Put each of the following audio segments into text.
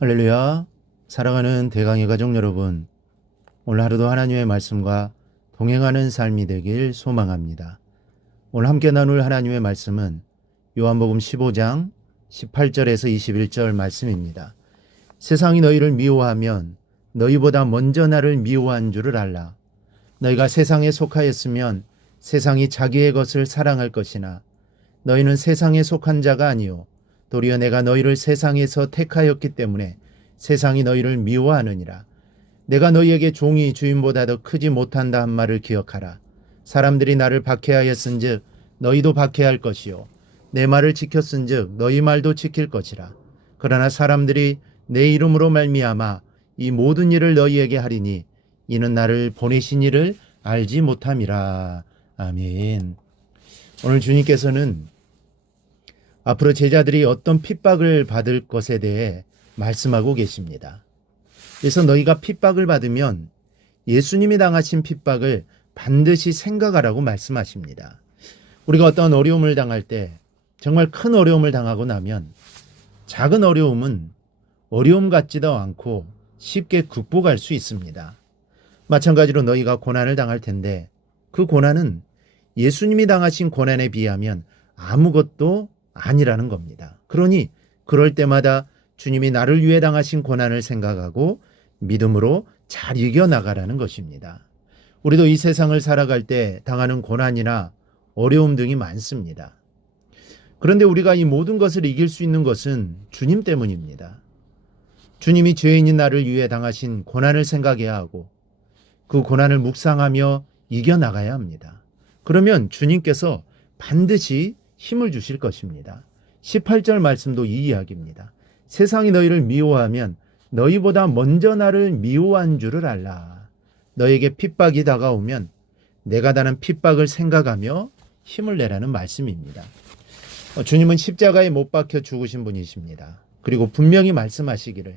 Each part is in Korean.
할렐루야. 사랑하는 대강의 가족 여러분, 오늘 하루도 하나님의 말씀과 동행하는 삶이 되길 소망합니다. 오늘 함께 나눌 하나님의 말씀은 요한복음 15장 18절에서 21절 말씀입니다. 세상이 너희를 미워하면 너희보다 먼저 나를 미워한 줄을 알라. 너희가 세상에 속하였으면 세상이 자기의 것을 사랑할 것이나 너희는 세상에 속한 자가 아니요 도리어 내가 너희를 세상에서 택하였기 때문에 세상이 너희를 미워하느니라. 내가 너희에게 종이 주인보다 더 크지 못한다 한 말을 기억하라. 사람들이 나를 박해하였은즉 너희도 박해할 것이요 내 말을 지켰은즉 너희 말도 지킬 것이라. 그러나 사람들이 내 이름으로 말미암아 이 모든 일을 너희에게 하리니 이는 나를 보내신 이를 알지 못함이라. 아멘. 오늘 주님께서는 앞으로 제자들이 어떤 핍박을 받을 것에 대해 말씀하고 계십니다. 그래서 너희가 핍박을 받으면 예수님이 당하신 핍박을 반드시 생각하라고 말씀하십니다. 우리가 어떤 어려움을 당할 때, 정말 큰 어려움을 당하고 나면 작은 어려움은 어려움 같지도 않고 쉽게 극복할 수 있습니다. 마찬가지로 너희가 고난을 당할 텐데 그 고난은 예수님이 당하신 고난에 비하면 아무것도 아니라는 겁니다. 그러니 그럴 때마다 주님이 나를 위해 당하신 고난을 생각하고 믿음으로 잘 이겨나가라는 것입니다. 우리도 이 세상을 살아갈 때 당하는 고난이나 어려움 등이 많습니다. 그런데 우리가 이 모든 것을 이길 수 있는 것은 주님 때문입니다. 주님이 죄인인 나를 위해 당하신 고난을 생각해야 하고 그 고난을 묵상하며 이겨나가야 합니다. 그러면 주님께서 반드시 힘을 주실 것입니다. 18절 말씀도 이 이야기입니다. 세상이 너희를 미워하면 너희보다 먼저 나를 미워한 줄을 알라. 너에게 핍박이 다가오면 내가 다는 핍박을 생각하며 힘을 내라는 말씀입니다. 주님은 십자가에 못 박혀 죽으신 분이십니다. 그리고 분명히 말씀하시기를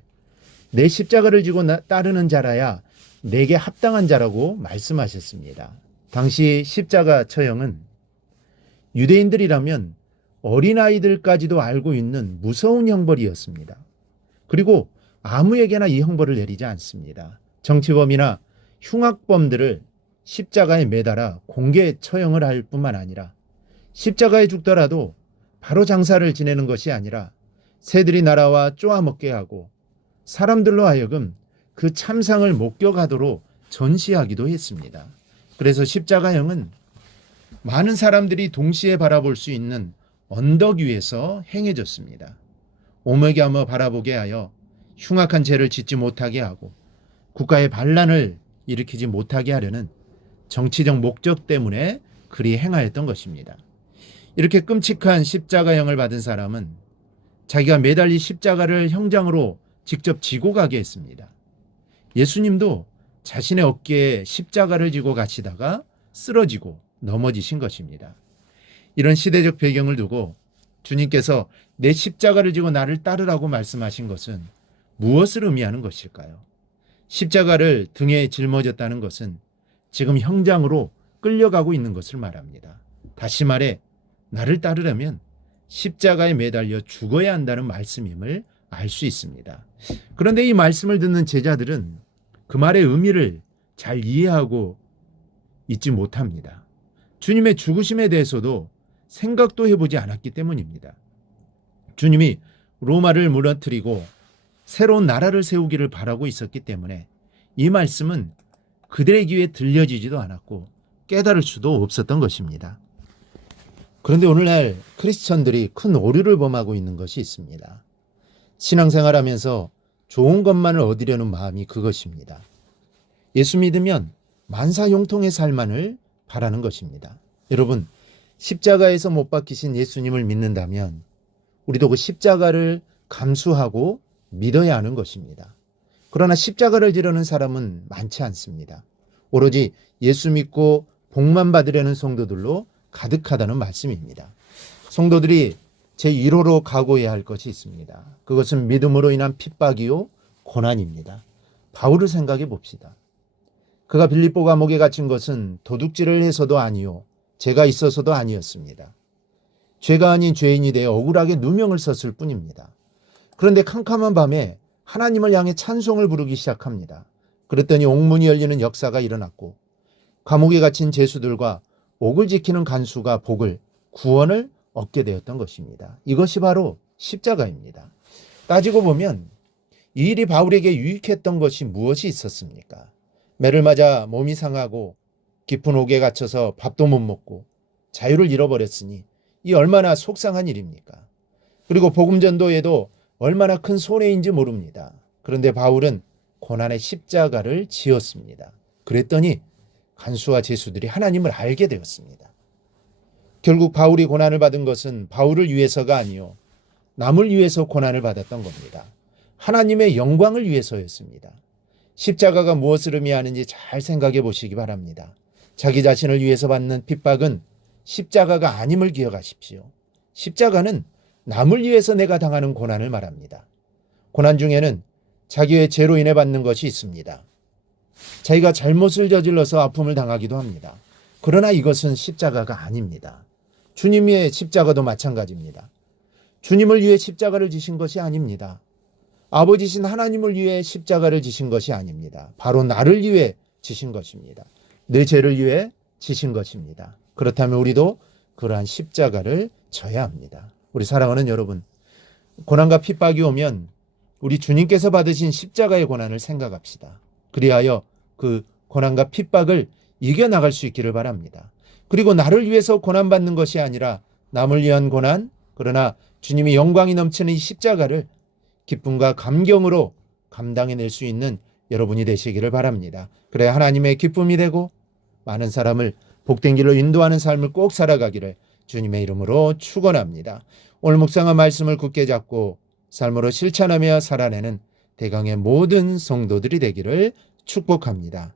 내 십자가를 지고 따르는 자라야 내게 합당한 자라고 말씀하셨습니다. 당시 십자가 처형은 유대인들이라면 어린아이들까지도 알고 있는 무서운 형벌이었습니다. 그리고 아무에게나 이 형벌을 내리지 않습니다. 정치범이나 흉악범들을 십자가에 매달아 공개 처형을 할 뿐만 아니라 십자가에 죽더라도 바로 장사를 지내는 것이 아니라 새들이 날아와 쪼아먹게 하고 사람들로 하여금 그 참상을 목격하도록 전시하기도 했습니다. 그래서 십자가형은 많은 사람들이 동시에 바라볼 수 있는 언덕 위에서 행해졌습니다. 오매가며 바라보게 하여 흉악한 죄를 짓지 못하게 하고 국가의 반란을 일으키지 못하게 하려는 정치적 목적 때문에 그리 행하였던 것입니다. 이렇게 끔찍한 십자가형을 받은 사람은 자기가 매달린 십자가를 형장으로 직접 지고 가게 했습니다. 예수님도 자신의 어깨에 십자가를 지고 가시다가 쓰러지고 넘어지신 것입니다. 이런 시대적 배경을 두고 주님께서 내 십자가를 지고 나를 따르라고 말씀하신 것은 무엇을 의미하는 것일까요? 십자가를 등에 짊어졌다는 것은 지금 형장으로 끌려가고 있는 것을 말합니다. 다시 말해 나를 따르려면 십자가에 매달려 죽어야 한다는 말씀임을 알 수 있습니다. 그런데 이 말씀을 듣는 제자들은 그 말의 의미를 잘 이해하고 있지 못합니다. 주님의 죽으심에 대해서도 생각도 해보지 않았기 때문입니다. 주님이 로마를 무너뜨리고 새로운 나라를 세우기를 바라고 있었기 때문에 이 말씀은 그들의 귀에 들려지지도 않았고 깨달을 수도 없었던 것입니다. 그런데 오늘날 크리스천들이 큰 오류를 범하고 있는 것이 있습니다. 신앙생활하면서 좋은 것만을 얻으려는 마음이 그것입니다. 예수 믿으면 만사형통의 삶만을 바라는 것입니다. 여러분, 십자가에서 못 박히신 예수님을 믿는다면 우리도 그 십자가를 감수하고 믿어야 하는 것입니다. 그러나 십자가를 지려는 사람은 많지 않습니다. 오로지 예수 믿고 복만 받으려는 성도들로 가득하다는 말씀입니다. 성도들이 제1호로 각오해야 할 것이 있습니다. 그것은 믿음으로 인한 핍박이요 고난입니다. 바울을 생각해 봅시다. 그가 빌립보 감옥에 갇힌 것은 도둑질을 해서도 아니요 죄가 있어서도 아니었습니다. 죄가 아닌 죄인이 되어 억울하게 누명을 썼을 뿐입니다. 그런데 캄캄한 밤에 하나님을 향해 찬송을 부르기 시작합니다. 그랬더니 옥문이 열리는 역사가 일어났고 감옥에 갇힌 죄수들과 옥을 지키는 간수가 복을, 구원을 얻게 되었던 것입니다. 이것이 바로 십자가입니다. 따지고 보면 이 일이 바울에게 유익했던 것이 무엇이 있었습니까? 매를 맞아 몸이 상하고 깊은 옥에 갇혀서 밥도 못 먹고 자유를 잃어버렸으니 이 얼마나 속상한 일입니까? 그리고 복음 전도에도 얼마나 큰 손해인지 모릅니다. 그런데 바울은 고난의 십자가를 지었습니다. 그랬더니 간수와 죄수들이 하나님을 알게 되었습니다. 결국 바울이 고난을 받은 것은 바울을 위해서가 아니요 남을 위해서 고난을 받았던 겁니다. 하나님의 영광을 위해서였습니다. 십자가가 무엇을 의미하는지 잘 생각해 보시기 바랍니다. 자기 자신을 위해서 받는 핍박은 십자가가 아님을 기억하십시오. 십자가는 남을 위해서 내가 당하는 고난을 말합니다. 고난 중에는 자기의 죄로 인해 받는 것이 있습니다. 자기가 잘못을 저질러서 아픔을 당하기도 합니다. 그러나 이것은 십자가가 아닙니다. 주님의 십자가도 마찬가지입니다. 주님을 위해 십자가를 지신 것이 아닙니다. 아버지신 하나님을 위해 십자가를 지신 것이 아닙니다. 바로 나를 위해 지신 것입니다. 내 죄를 위해 지신 것입니다. 그렇다면 우리도 그러한 십자가를 져야 합니다. 우리 사랑하는 여러분, 고난과 핍박이 오면 우리 주님께서 받으신 십자가의 고난을 생각합시다. 그리하여 그 고난과 핍박을 이겨나갈 수 있기를 바랍니다. 그리고 나를 위해서 고난받는 것이 아니라 남을 위한 고난, 그러나 주님이 영광이 넘치는 이 십자가를 기쁨과 감경으로 감당해낼 수 있는 여러분이 되시기를 바랍니다. 그래야 하나님의 기쁨이 되고 많은 사람을 복된 길로 인도하는 삶을 꼭 살아가기를 주님의 이름으로 축원합니다. 오늘 묵상한 말씀을 굳게 잡고 삶으로 실천하며 살아내는 대강의 모든 성도들이 되기를 축복합니다.